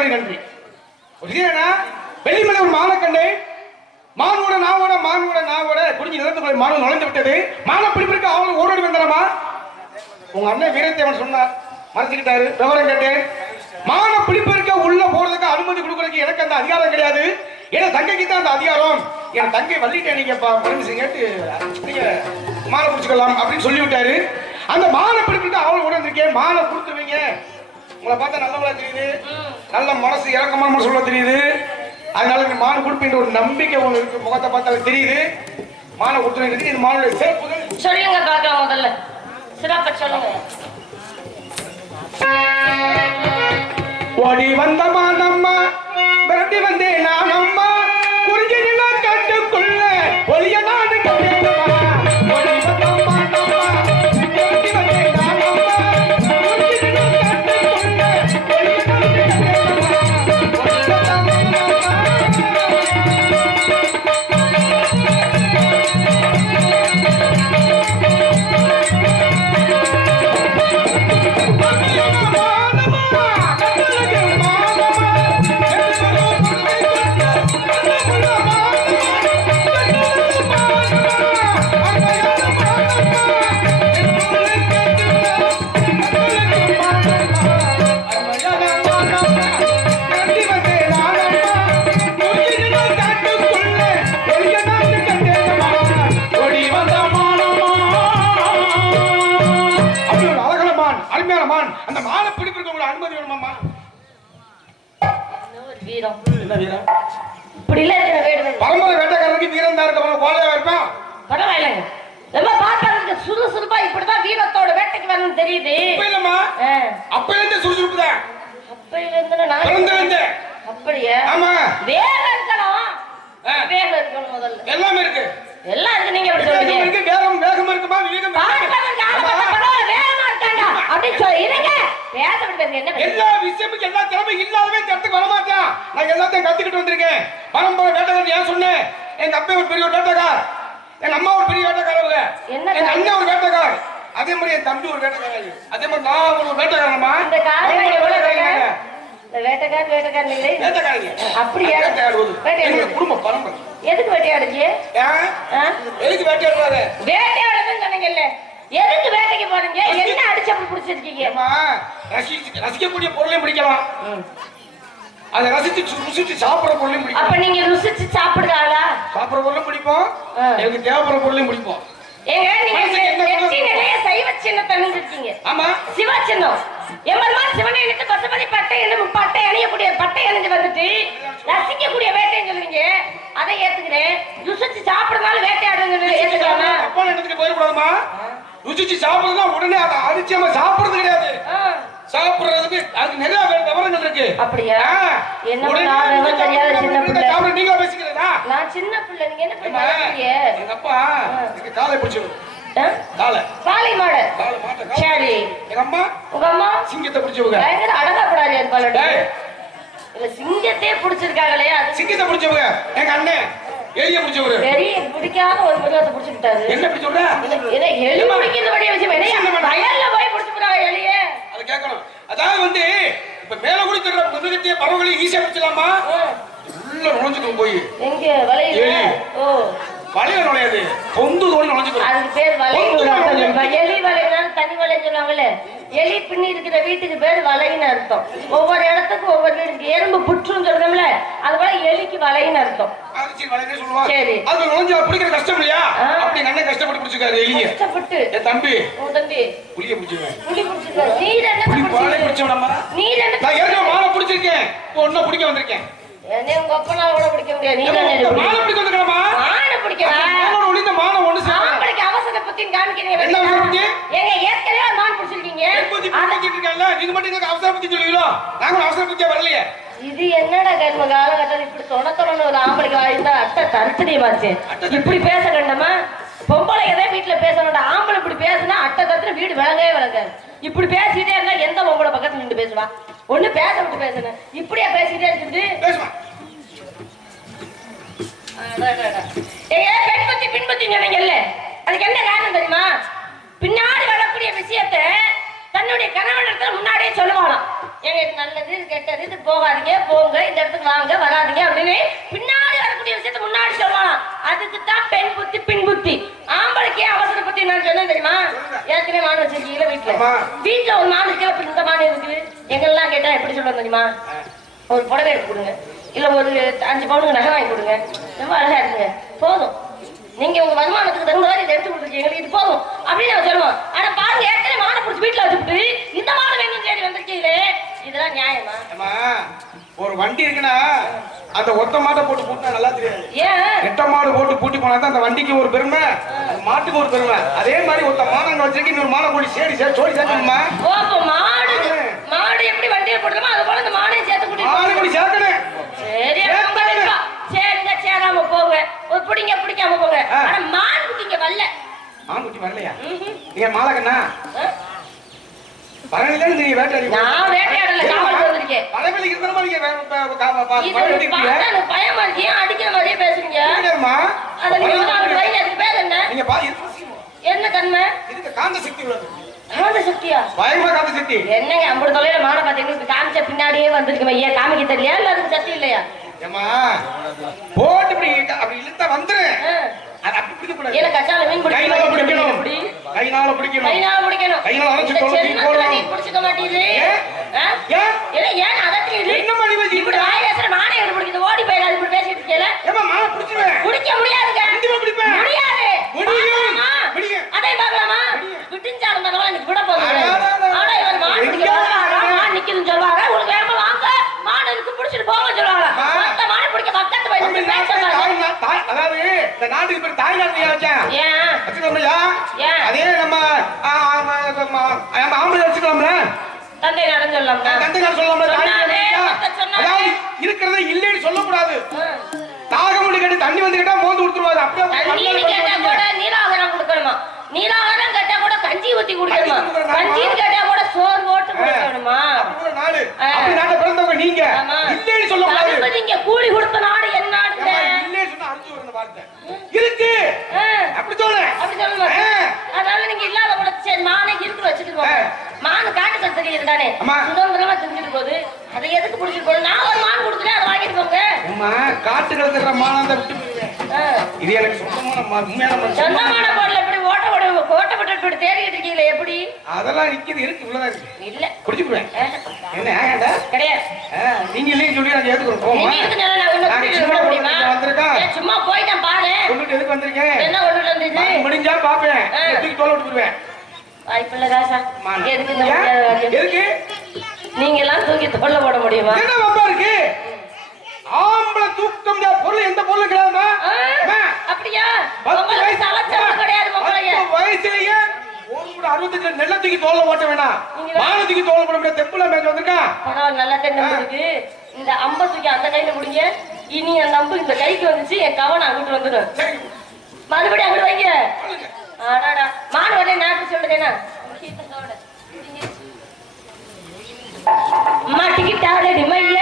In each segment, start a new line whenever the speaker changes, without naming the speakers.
இறைவனை நன்றி. புரியுதுனா வெள்ளிமலை ஒரு மான மானோட நாவோட மானோட நாவோட குடிஞ்சு நிலத்துக்குள்ள மானம் நுழைந்து விட்டது. மான பிடிப்பிற்கு அவங்களுக்கு ஓடோடி வந்தனமா உங்க அண்ணன் வீரத்தேவன் சொன்னார். மறைச்சுக்கிட்டாரு. விவரம் கேட்டேன். மான பிடிப்பிற்கு உள்ள போறதுக்கு அனுமதி கொடுக்கறதுக்கு எனக்கு அந்த அதிகாரம் கிடையாது. என் தங்கைக்கு தான் அந்த அதிகாரம். என் தங்கை வள்ளிட்டேன் நீங்க பர்மிஷன் கேட்டு நீங்க மாலை பிடிச்சிக்கலாம் அப்படின்னு சொல்லி விட்டாரு அந்த மாலை பிடிப்பிட்டு அவளை உணர்ந்திருக்கேன் வந்திருக்கேன். மாலை கொடுத்துருவீங்க. உங்களை பார்த்தா நல்லவளா தெரியுது. நல்ல மனசு இறக்கமான மனசு உள்ள தெரியுது. அதனால இந்த மாலை கொடுப்பின்ற ஒரு நம்பிக்கை உங்களுக்கு இருக்கு முகத்தை பார்த்தாலே தெரியுது. மாலை கொடுத்துருவீங்க இது மாலை சேர்ப்புகள்.
சொல்லுங்க பார்க்கலாம் முதல்ல. சிறப்பா சொல்லுங்க.
ஓடி வந்த மானம்மா விரட்டி வந்தேன் நானம்மா குறிஞ்சி மான். அந்த மானை பிடிப்பதற்கு உங்களுக்கு அனுமதி வேணுமாம்மா?
வீரம்?
என்ன வீரம்?
இப்படி இல்ல இருக்கிற வீடு
பரம்பரை வேட்டைக்காரனுக்கு வீரம் தான் இருக்க கோலையா இருப்பான்.
பரவாயில்லைங்க ரொம்ப பார்க்கறதுக்கு சுறுசுறுப்பா இப்படிதான் வீரத்தோட வேட்டைக்கு வரணும்னு தெரியுது.
இப்ப இல்லம்மா இருந்தே சுறுசுறுப்பு தான்.
அப்பையில இருந்து நான்
பிறந்த இருந்தே.
அப்படியே?
ஆமா.
வேகம் இருக்கணும். வேகம் இருக்கணும் முதல்ல.
எல்லாமே இருக்கு.
எல்லாம் இருக்கு. நீங்க எப்படி சொல்றீங்க?
இருக்கு. வேகம் வேகம் இருக்குமா இருக்கு.
பார்ப்பதற்கு ஆளை பார்த்தா பரவாயில்ல, வேகமா இருக்காங்க அப்படின்னு சொல்லி இருங்க பேசப்பட்டு பேசுங்க என்ன பேசுங்க?
எல்லா விஷயமும் எல்லா திறமையும் இல்லாதவே இந்த இடத்துக்கு வர மாட்டான் நான் எல்லாத்தையும் கத்துக்கிட்டு வந்திருக்கேன். பரம்பரை வேட்டைக்காரன் ஏன் சொன்னேன் எங்க அப்பா ஒரு பெரிய வேட்டைக்கார் எங்க அம்மா ஒரு பெரிய வேட்டைக்காரங்க
என்ன
எங்க அண்ணன் ஒரு வேட்டைக்கார் அதே மாதிரி என் தம்பி ஒரு வேட்டைக்காரன் அதே மாதிரி நான் ஒரு வேட்டைக்காரமா
வேட்டைக்காரன் வேட்டைக்காரன்
வேட்டைக்காரங்க
அப்படியா?
எங்க குடும்ப பரம்பரை.
எதுக்கு வேட்டையாடுச்சு?
எதுக்கு வேட்டையாடுறாரு?
வேட்டையாடுறதுன்னு சொன்னீங்கல்ல. எதுக்கு வேட்டைக்கு போறீங்க என்ன அடிச்சு அப்படி பிடிச்சிருக்கீங்க
ரசிச்சு ரசிக்கக்கூடிய பொருளையும் பிடிக்கலாம். அதை ரசிச்சு ருசிச்சு சாப்பிடுற பொருளையும்
அப்ப
பிடிக்கும்
நீங்க ருசிச்சு
சாப்பிடுற பொருளும் பிடிப்போம். எனக்கு தேவைப்படுற பொருளையும் பிடிப்போம்.
ஏங்க நீங்க சைவ சின்னத்தை அணிஞ்சிருக்கீங்க.
ஆமா.
சிவ சின்னம். சிவனை எடுத்து பசுபதி பட்டை என்னும் பட்டை அணியக்கூடிய பட்டை அணிஞ்சு வந்துட்டு ரசிக்கக்கூடிய வேட்டைன்னு சொல்லுவீங்க அதை ஏத்துக்கிறேன். ருசிச்சு சாப்பிடுறதுனால வேட்டையாடுங்க ஏத்துக்கலாமா?
அப்பா இடத்துக்கு போயிடக்கூடாதுமா ருசிச்சு சாப்பிடுறதுனா உடனே அதை அரிச்சியாம சாப்பிடுறது கிடையாது. சாப்பிடுறதுக்கு அதுக்கு நிறைய விவரங்கள் இருக்கு.
அப்படியா? என்ன
நீங்க
விவரம் தெரியாத சின்ன
நீங்க
பிள்ளை.
நீங்க பேசிக்கிறதா
நான் சின்ன பிள்ளை நீங்க என்ன பண்ணுறீங்க
எங்க அப்பா எனக்கு காலை பிடிச்சு காலை.
மாடு. சரி.
எங்க அம்மா?
உங்க அம்மா?
சிங்கத்தை பிடிச்சவங்க
பயங்கர அழகா கூடாது
டேய்.
இல்ல சிங்கத்தையே பிடிச்சிருக்காங்களே அது
சிங்கத்தை பிடிச்சவங்க எங்க அண்ணன் எலிய பிடிச்சவரு
பெரிய பிடிக்காத ஒரு மிருகத்தை பிடிச்சிக்கிட்டாரு
என்ன பிடிச்ச விட
ஏன்னா எலி பிடிக்கிறது வழிய வச்சு? வயல்ல போய் பிடிச்சிக்கிறாங்க எலிய.
அது கேட்கணும். அதாவது வந்து இப்ப மேல கூட தெரிற மிருகத்தையே பறவைகளையும் ஈஸியா பிடிச்சலாமா உள்ள நுழைஞ்சுக்கும் போய்.
எங்க? வலையில?
எலி.
ஓ.
வலையில நுழையாது. பொந்து தோணி நுழைஞ்சுக்கும்
அதுக்கு பேர் அர்த்தம் எலி வலைனாலும் தனி வலைன்னு சொல்லுவாங்கல்ல. எலி பின்னி இருக்கிற வீட்டுக்கு பேர் வலைன்னு அர்த்தம். ஒவ்வொரு இடத்துக்கும் ஒவ்வொரு வீட்டுக்கு எறும்பு புற்றுன்னு சொல்றோம்ல அது போல எலிக்கு வலைன்னு அர்த்தம். சரி.
அது நுழைஞ்சு பிடிக்கிற கஷ்டம் இல்லையா. அப்படி அண்ணன் கஷ்டப்பட்டு பிடிச்சிருக்காரு எலிய.
கஷ்டப்பட்டு.
என் தம்பி.
உன் தம்பி.
புளிய பிடிச்சிருவேன்
புலி பிடிச்சிருக்காரு நீ ரெண்டு
புலி பாலை
பிடிச்சிருக்க
பிடிச்சவனம்மா.
நீ ரெண்டு
நான் ஏற்கனவே மாலை பிடிச்சிருக்கேன். ஒன்னும் பிடிக்க வந்திருக்கேன்.
என்னை உங்க பிடிக்க முடியாது. நீ தானே பிடிக்க
வந்திருக்கலாமா?
மானை பிடிக்கலாம்
ஒளி இந்த மானை ஒண்ணு சேர்ந்து
புத்தின்னு காமிக்கிறீங்க
என்ன புத்தி?
ஏங்க ஏற்கனவே மான் பிடிச்சிருக்கீங்க.
நீங்க மட்டும் அவசர பத்தி சொல்லுவீங்களோ? அவசர பத்தியா வரலையே.
இது என்னடா கர்ம காலகட்டம் இப்படி தொண தொணன்னு ஒரு ஆம்பளைக்கு வாய்ந்தா அட்டை தருத்தடியமாச்சு இப்படி பேச கண்டமா? பொம்பளை எதே வீட்டுல பேச வேண்டாம் ஆம்பளை இப்படி பேசுனா அட்டை தத்துன வீடு விளங்கவே விளங்காது. இப்படி பேசிட்டே இருந்தா எந்த பொம்பளை பக்கத்துல நின்று பேசுவா? ஒண்ணு பேச விட்டு பேசணும் இப்படியா பேசிட்டே இருக்குது?
பேசுமா
ஏங்க பெண் பத்தி பின் பத்தி சொன்னீங்கல்ல அதுக்கு என்ன காரணம் தெரியுமா? பின்னாடி வரக்கூடிய விஷயத்த தன்னுடைய கணவனிடத்துல முன்னாடியே சொல்லுவாளாம். ஏங்க இது நல்லது இது கெட்டது இது போகாதீங்க போங்க இந்த இடத்துக்கு வாங்க வராதீங்க அப்படின்னு பின்னாடி வரக்கூடிய விஷயத்த முன்னாடி சொல்லலாம் அதுக்கு தான் பெண் புத்தி பின் புத்தி. ஆம்பளைக்கே அவசர புத்தி நான் சொன்னேன் தெரியுமா? ஏற்கனவே மாடு வச்சிருக்கீங்களா வீட்டுல. வீட்டுல ஒரு மாடு இருக்கு அப்ப இந்த மாடு இருக்குது எங்கெல்லாம் கேட்டா எப்படி சொல்லுவாங்க தெரியுமா? ஒரு புடவை எடுத்து கொடுங்க. இல்ல ஒரு அஞ்சு பவுனுக்கு நகை வாங்கி கொடுங்க. ரொம்ப அழகா இருக்குங்க. போதும். நீங்க உங்க வருமானத்துக்கு தகுந்த மாதிரி இதை எடுத்து கொடுத்துருக்கீங்க. இது போதும். அப்படின்னு நான் சொல்லுவோம் ஆனா பாருங்க ஏற்கனவே மாடை பிடிச்சி வீட்டுல வச்சுட்டு இந்த மாடு வேணும் தேடி வந்திருக்கீங்களே. இதெல்லாம் நியாயமா?
ஒரு வண்டி இருக்குன்னா அந்த ஒத்த மாட்டை போட்டு பூட்டினா நல்லா தெரியாது.
ஏன்?
எட்ட மாடு போட்டு பூட்டி போனா தான் அந்த வண்டிக்கு ஒரு பெருமை அந்த மாட்டுக்கு ஒரு பெருமை. அதே மாதிரி ஒருத்த மானங்க வச்சிருக்க இன்னொரு மானை கூடி சேடி சே சோடி சேர்க்கணுமா?
மாடு மாடு எப்படி வண்டியில போடுறோமோ அது போல இந்த மாடையும் சேர்த்து கூட்டிட்டு
மாடு கூடி சேர்க்கணும்?
சரி அப்ப உங்க விருப்பம். சரிங்க சேராம போங்க ஒரு பிடிங்க பிடிக்காம போங்க
ஆ.
ஆனா மாடு குட்டிங்க வரல
மான் குட்டி வரலையா
ம்ஹும்.
நீங்க மாலக்கண்ணா நீங்க
நான் வேட்டையாடல காவலுக்கு வந்திருக்கேன்
பரவாயில்ல இருக்கிற மாதிரி நீங்க வே- வே- கா- பா- பா-
இது
பரவாயில்ல இருக்கீங்க.
பயமா இருக்கு ஏன் அடிக்கிற மாதிரியே பேசுறீங்க?
இல்லையாம்மா?
அத நீங்க அதுக்கு பேர் என்ன?
நீங்க பா
என்ன தன்மை
இதுக்கு காந்த சக்தி உள்ளது?
காந்த சக்தியா?
பயங்கர காந்த சக்தி.
என்னங்க ஐம்பது தொலைல மாட பாத்தீங்கன்னா இப்ப காமிச்ச பின்னாடியே வந்திருக்கு ஐயா காமிக்க தெரியலையா? இல்ல அதுக்கு சக்தி இல்லையா?
ஏம்மா போட்டு இப்படி அப்படி இழுத்தா வந்துரு கைனால பிடிக்கணும். கைனால பிடிக்கணும்.
கைனால
அரைச்சு போடணும்.
நீ பிடிச்சுக்க
ஏன்? ஏன்
ஏன் அதட்டிடுது?
என்ன பண்ணி வச்சு
இப்படி வாய் பேசுற நானே எப்படி பிடிக்குது? ஓடி போயிடாது இப்படி பேசிட்டு இருக்கேல.
ஏமா மாலை பிடிச்சிருவேன்.
பிடிக்க முடியாதுங்க.
கண்டிப்பா பிடிப்பேன்.
முடியாது?
முடியும்.
அதே பார்க்கலாமா
முடியும்.
விட்டுஞ்சாலும் தரவா எனக்கு விட போகுது
அட, அட, அட.
ஆனா இவன் மாடு
எங்க
பிடிக்க வருவாரா?
வராங்க?
மாடு நிக்குதுன்னு சொல்லுவாங்க உங்களுக்கு வேகமா வாங்க மாடு இருக்கு பிடிச்சிட்டு போங்க சொல்லுவாங்க
ஆ.
மத்த மாடு பிடிக்க பக்கத்து போய்
தம்பி,
நின்னு பேச
நாட்டு
பாருங்க.
தாய் நா- தாய்- அதாவது இந்த நாட்டுக்கு பேர் தாய்நாட்டு வச்சேன்?
ஏன்?
அதே நம்ம நம்ம ஆம்பளை வச்சுக்கலாம்ல?
தந்தை
வச்சா?
மத்த சொன்னாரே.
அதாவது இருக்கிறத இல்லைன்னு சொல்லக்கூடாது.
ஆ.
தாகமுடி கேட்டு தண்ணி வந்து கேட்டா மோந்து கொடுத்துருவாரு. அப்படியே
தண்ணீர் கேட்டா கூட நீராகாரம் கொடுக்கணுமா? நீராகாரம் கேட்டா கூட கஞ்சி ஊத்தி குடிக்கணுமா?
கஞ்சி
கேட்டா கூட சோறு போட்டு குடிக்கணுமா?
நாடு. அப்படி நாட்டை பிறந்தவங்க நீங்க. இல்லைன்னு சொல்லக்கூடாது.
இங்க கூலி கொடுத்த நாடு என்ன நாடுங்க
ஏம்மா, இல்லைன்னு சொன்னா அடிச்சு வரும் இந்த வார்த்தை இருக்கு. அப்படி சொல்லு.
அதனால நீங்க இல்லாத கூட சரி மானை இருக்கு வச்சுட்டு போங்க.
ஆ.
மானு காட்டு சத்துக்கு தானே?
ஆமா.
சுதந்திரமா திஞ்சிட்டு போகுது. அதை எதுக்கு பிடிச்சிட்டு நான் ஒரு மான் அதை வாங்கிட்டு போங்க.
அம்மா காட்டு விட்டு
ஆ.
இது எனக்கு சொந்தமான.
சொந்தமான எப்படி கோட்டை போட்டு இப்படி இருக்கீங்களே எப்படி?
அதெல்லாம் நிக்குது இருக்கு இவ்வளவுதான் இருக்கு.
இல்ல.
என்ன ஏன்டா?
கிடையாது.
ஆ, நீங்க இல்லைன்னு சொல்லி நான் ஏத்துக்கிறோம் போமா வந்திருக்கேன்.
சும்மா போயிட்டேன் பாரு.
எதுக்கு வந்திருக்கேன்
என்ன வந்தீங்க
நான் முடிஞ்சா பாப்பேன் தோலை விட்டு
வாய்ப்பில்ல ராசா. எதுக்கு?
எதுக்கு?
நீங்க எல்லாம் தூக்கி தொல்ல போட முடியுமா?
ஆம்பளை தூக்க முடியாத பொருள் எந்த பொருளும் கிடையாதுமா
அப்படியா?
பத்து வயசு- வயசுலயே ஒரு அறுபத்தஞ்சு நெல்லை தூக்கி தோல்ல ஓட்ட வேணாம்
நீங்க-
மான தூக்கி தோல்ல போட முடியாது மேட்ச் வந்திருக்கான்
பரவாயில்ல நல்லா தென்னம் இருக்கு இந்த அம்ப தூக்கி அந்த கையில முடிங்க இனி அந்த அம்பு இந்த கைக்கு வந்துச்சு என் கவனம் அங்கிட்டு வந்துடும். மறுபடியும் அங்கிட்டு வைங்க. ஆடாடா மாடு உடனே நான் சொல்லுறேன்னா மாட்டிக்கிட்டாளடி மைய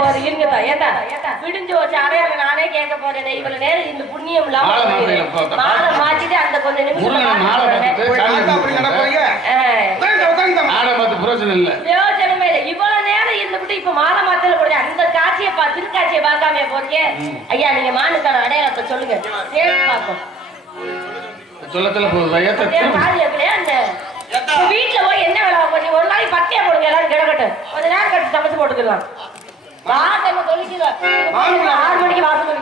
போறீங்கன்னு ஏட்டா விடிஞ்சு ஒரு சாரையாங்க
நானே கேட்க
போறேன். இவ்வளவு நேரம் இந்த புண்ணியம் இல்லாம
மாலை
மாத்திட்டு அந்த கொஞ்ச நிமிஷம்
பிரயோஜனம்
இவ்வளவு நேரம் இருந்துட்டு இப்ப மாலை மாத்தல போடுது அந்த காட்சியை பா திருக்காட்சியை பார்க்காம ஐயா நீங்க மானுக்கான அடையாளத்தை சொல்லுங்க. பார்ப்போம். வீட்டுல போய் என்ன வேலை பண்ணி ஒரு நாளைக்கு பத்தியா போடுங்க எல்லாரும் கிடக்கட்டும். கொஞ்ச நேரம் கட்டி சமைச்சு போட்டுக்கலாம். வாசல் தொழிக்கலாம் ஆறு மணிக்கு வாசல்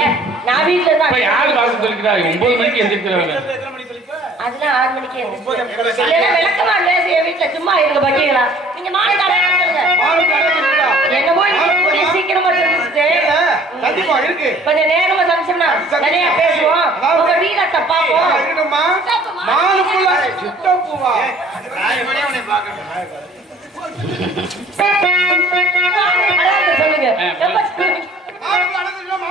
ஏன், நான் வீட்டுல
இப்ப
தான்
யாரு வாசல் தெளிக்கிறா ஒன்பது மணிக்கு எந்திரிக்கிறாங்க
அதெல்லாம் ஆறு மணிக்கு எழுந்திருச்சு. இல்லைன்னா விளக்கமா பேசி என் வீட்டுல சும்மா இருங்க பக்கிகளா நீங்க மாடு சொல்லுங்க
மானுக்கு அழகு இருக்குதா?
என்னமோ இன்னைக்கு கூடி சீக்கிரமா தெரிஞ்சுட்டு
இருக்கு.
கொஞ்சம் நேரமா சமைச்சோம்னா நிறைய பேசுவோம். உங்க வீடத்தை பார்ப்போம்.
இருக்கணுமா? மானுக்குள்ள சித்தப்பூவா
அடையாளத்தை சொல்லுங்க எப்ப சொல்லுவீங்க?
மானுக்குள்ள அடங்குறீங்களா,